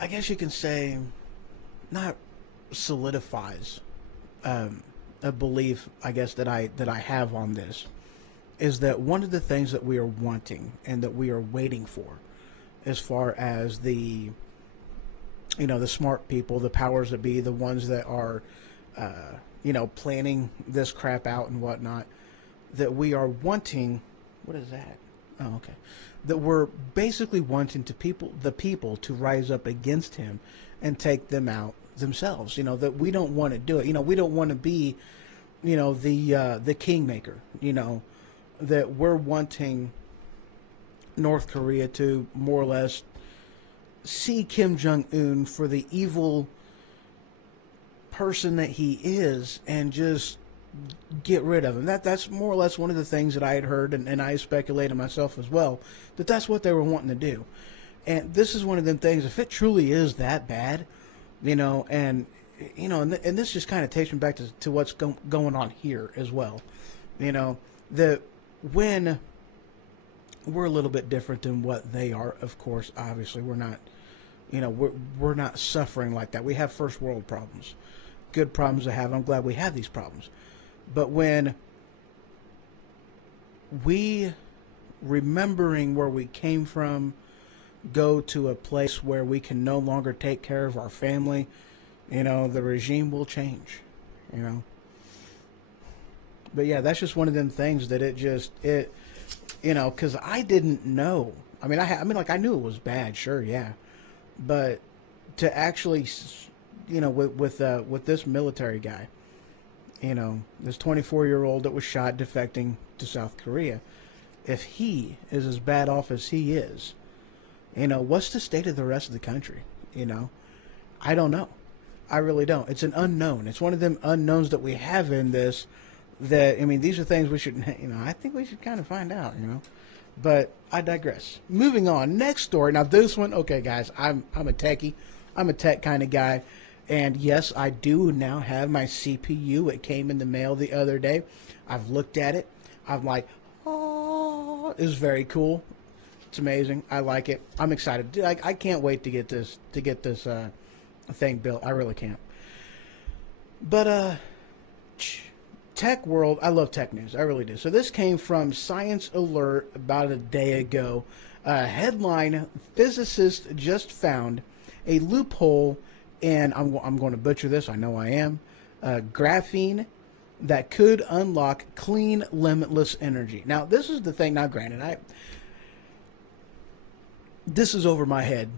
I guess you can say, not solidifies a belief, I guess, that I have on this, is that one of the things that we are wanting and that we are waiting for, as far as the, you know, the smart people, the powers that be, the ones that are, you know, planning this crap out and whatnot, that we are wanting, what is that? Oh, okay. That we're basically wanting the people to rise up against him and take them out themselves. You know, that we don't want to do it. You know, we don't want to be, you know, the kingmaker, you know, that we're wanting North Korea to more or less see Kim Jong-un for the evil person that he is and just get rid of him. That's more or less one of the things that I had heard, and I speculated myself as well, that that's what they were wanting to do. And this is one of them things, if it truly is that bad, you know, and, you know, and this just kind of takes me back to what's going on here as well. You know, that when we're a little bit different than what they are. Of course, obviously, we're not, we're not suffering like that. We have first world problems, good problems to have. I'm glad we have these problems. But when we, remembering where we came from, go to a place where we can no longer take care of our family, the regime will change, But yeah, that's just one of them things that because I didn't know. I mean, I knew it was bad, sure, yeah, but to actually, with this military guy, this 24-year-old that was shot defecting to South Korea, if he is as bad off as he is, what's the state of the rest of the country? I don't know. I really don't. It's an unknown. It's one of them unknowns that we have in this. These are things we should, I think we should kind of find out, But I digress. Moving on. Next story. Now this one, okay, guys, I'm a techie. I'm a tech kind of guy. And yes, I do now have my CPU. It came in the mail the other day. I've looked at it. I'm like, oh, it's very cool. It's amazing. I like it. I'm excited. I can't wait to get this thing built. I really can't. But tech world, I love tech news. I really do. So this came from Science Alert about a day ago. Headline: Physicists just found a loophole in, I'm going to butcher this, I know I am, graphene that could unlock clean, limitless energy. Now, this is the thing. Now, granted, this is over my head.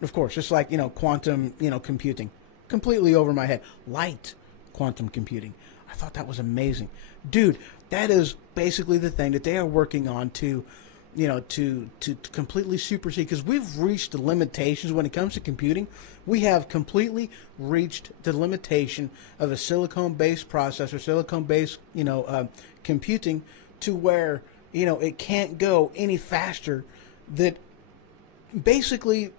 Of course, just like, quantum, computing. Completely over my head. Light quantum computing. I thought that was amazing. Dude, that is basically the thing that they are working on to completely supersede, because we've reached the limitations when it comes to computing. We have completely reached the limitation of a silicon-based processor, silicon-based, computing, to where, it can't go any faster than basically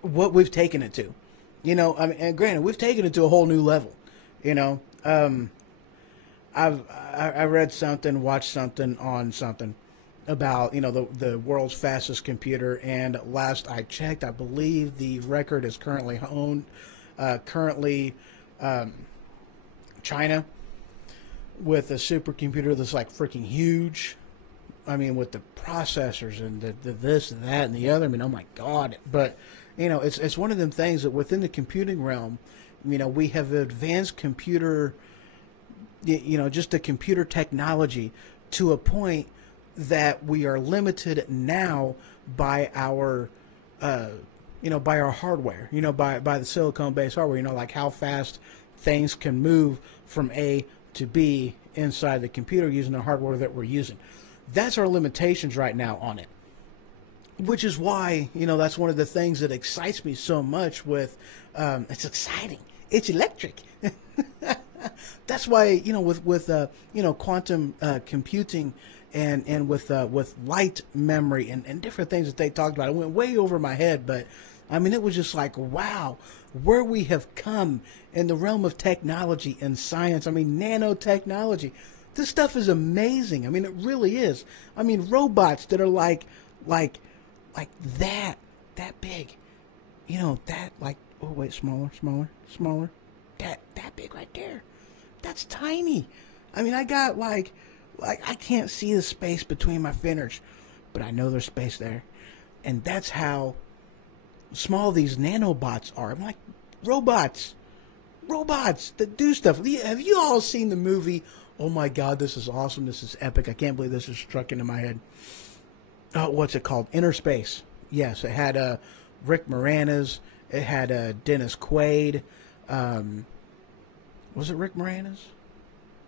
what we've taken it to. And granted, we've taken it to a whole new level, I read something, watched something on something about, the world's fastest computer, and last I checked, I believe the record is currently owned, China, with a supercomputer that's like freaking huge. With the processors and the this and that and the other. Oh my God. But, it's one of them things that within the computing realm, we have advanced computer, just the computer technology to a point that we are limited now by our, by our hardware, by the silicon-based hardware, like how fast things can move from A to B inside the computer using the hardware that we're using. That's our limitations right now on it, which is why, that's one of the things that excites me so much with, it's exciting. It's electric. That's why, with quantum computing and with light memory and different things that they talked about, it went way over my head, but it was just like, wow, where we have come in the realm of technology and science. Nanotechnology. This stuff is amazing. It really is. Robots that are like that big. Smaller. That big right there. That's tiny. I got like I can't see the space between my fingers, but I know there's space there. And that's how small these nanobots are. I'm like, robots that do stuff. Have you all seen the movie? Oh my God, this is awesome. This is epic. I can't believe this is struck into my head. Oh, what's it called? Inner Space. Yes, it had Rick Moranis. It had Dennis Quaid. Was it Rick Moranis?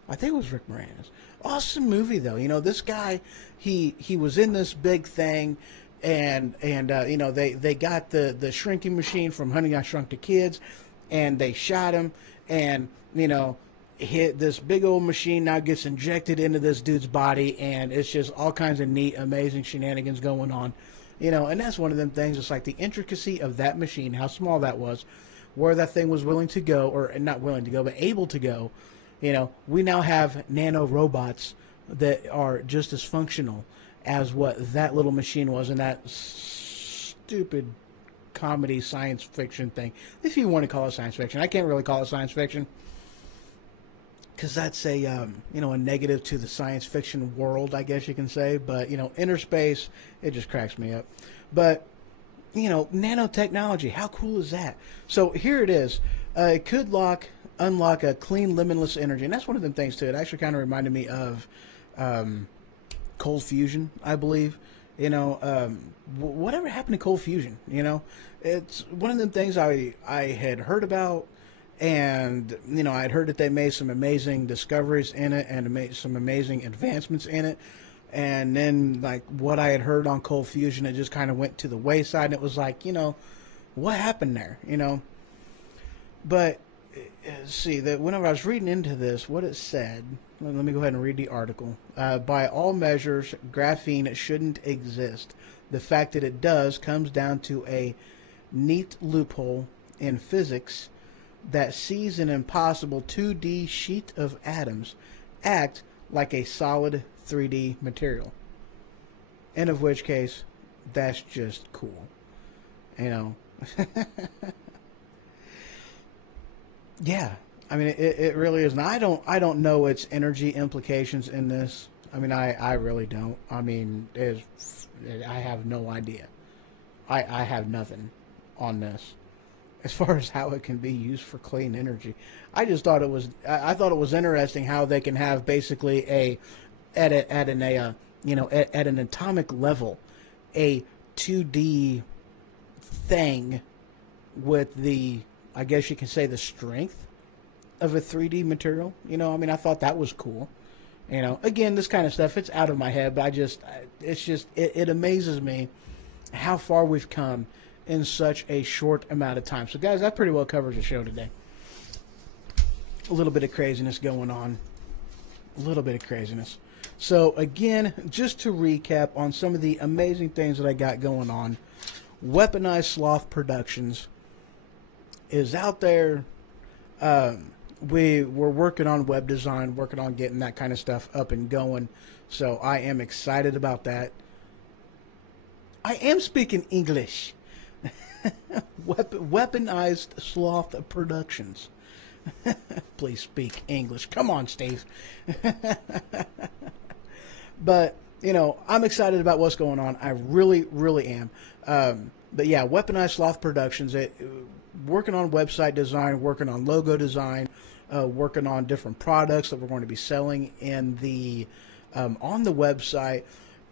I think it was Rick Moranis. Awesome movie, though. This guy, he was in this big thing, and they got the shrinking machine from Honey, I Shrunk the Kids, and they shot him, and, hit this big old machine now gets injected into this dude's body, and it's just all kinds of neat, amazing shenanigans going on. And that's one of them things. It's like the intricacy of that machine, how small that was, where that thing was willing to go, or not willing to go, but able to go. We now have nano robots that are just as functional as what that little machine was in that stupid comedy science fiction thing. If you want to call it science fiction, I can't really call it science fiction because that's a a negative to the science fiction world, I guess you can say. But inner space, it just cracks me up. But nanotechnology, how cool is that? So here it is. It could unlock a clean, limitless energy, and that's one of them things too. It actually kind of reminded me of cold fusion, I believe. Whatever happened to cold fusion? It's one of them things I had heard about, and I'd heard that they made some amazing discoveries in it and made some amazing advancements in it. And then, like, what I had heard on cold fusion, it just kind of went to the wayside. And it was like, what happened there? But see that whenever I was reading into this, what it said. Let me go ahead and read the article. By all measures, graphene shouldn't exist. The fact that it does comes down to a neat loophole in physics that sees an impossible 2D sheet of atoms act like a solid 3D material. And of which case, that's just cool. Yeah. I mean, it really is. And I don't know its energy implications in this. I mean, I really don't. I mean, I have no idea. I have nothing on this as far as how it can be used for clean energy. I just thought I thought it was interesting how they can have basically at an atomic level, a 2D thing with the, I guess you can say, the strength of a 3D material. I thought that was cool. Again, this kind of stuff, it's out of my head, but it amazes me how far we've come in such a short amount of time. So guys, that pretty well covers the show today. A little bit of craziness going on. A little bit of craziness. So again, just to recap on some of the amazing things that I got going on, Weaponized Sloth Productions is out there. We're working on web design, working on getting that kind of stuff up and going. So I am excited about that. I am speaking English. Weaponized Sloth Productions. Please speak English. Come on, Steve. But, I'm excited about what's going on. I really, really am. But yeah, Weaponized Sloth Productions, working on website design, working on logo design, working on different products that we're going to be selling in the on the website.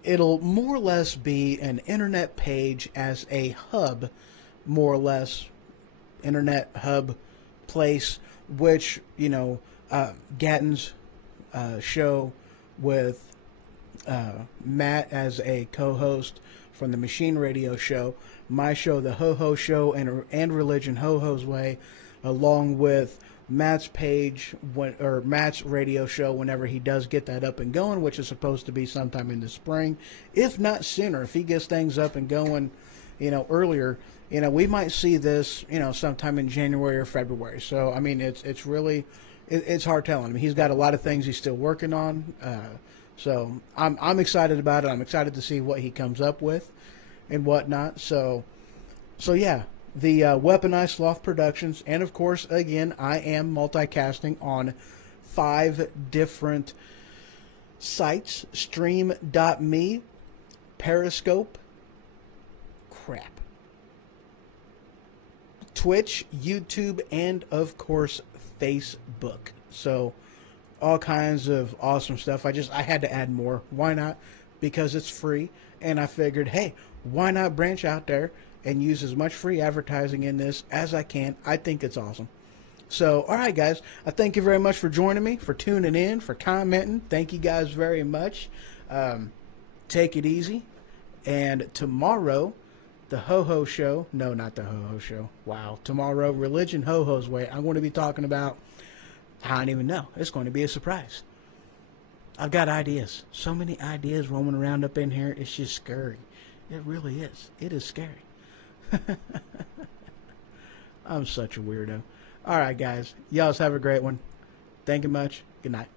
It'll more or less be an internet page as a hub, more or less, internet hub place, which, Gatton's show with Matt as a co-host from the Machine Radio Show, my show, the Ho Ho Show, and Religion Ho Ho's Way, along with Matt's page, or Matt's radio show, whenever he does get that up and going, which is supposed to be sometime in the spring, if not sooner. If he gets things up and going, earlier, we might see this, sometime in January or February. So, I mean, it's really, it's hard telling. I mean, he's got a lot of things he's still working on. So I'm excited about it. I'm excited to see what he comes up with and whatnot. So yeah, the Weaponized Sloth Productions, and of course, again, I am multicasting on 5 different sites: Stream.me, Periscope, Twitch, YouTube, and of course Facebook. So all kinds of awesome stuff. I had to add more. Why not? Because it's free, and I figured, hey, why not branch out there and use as much free advertising in this as I can. I think it's awesome. So, all right, guys, I thank you very much for joining me, for tuning in, for commenting. Thank you guys very much. Take it easy. And tomorrow, the Ho Ho Show. No, not the Ho Ho Show. Wow. Tomorrow, Religion Ho Ho's Way. I'm going to be talking about, I don't even know. It's going to be a surprise. I've got ideas. So many ideas roaming around up in here. It's just scary. It really is. It is scary. I'm such a weirdo. All right, guys. Y'all have a great one. Thank you much. Good night.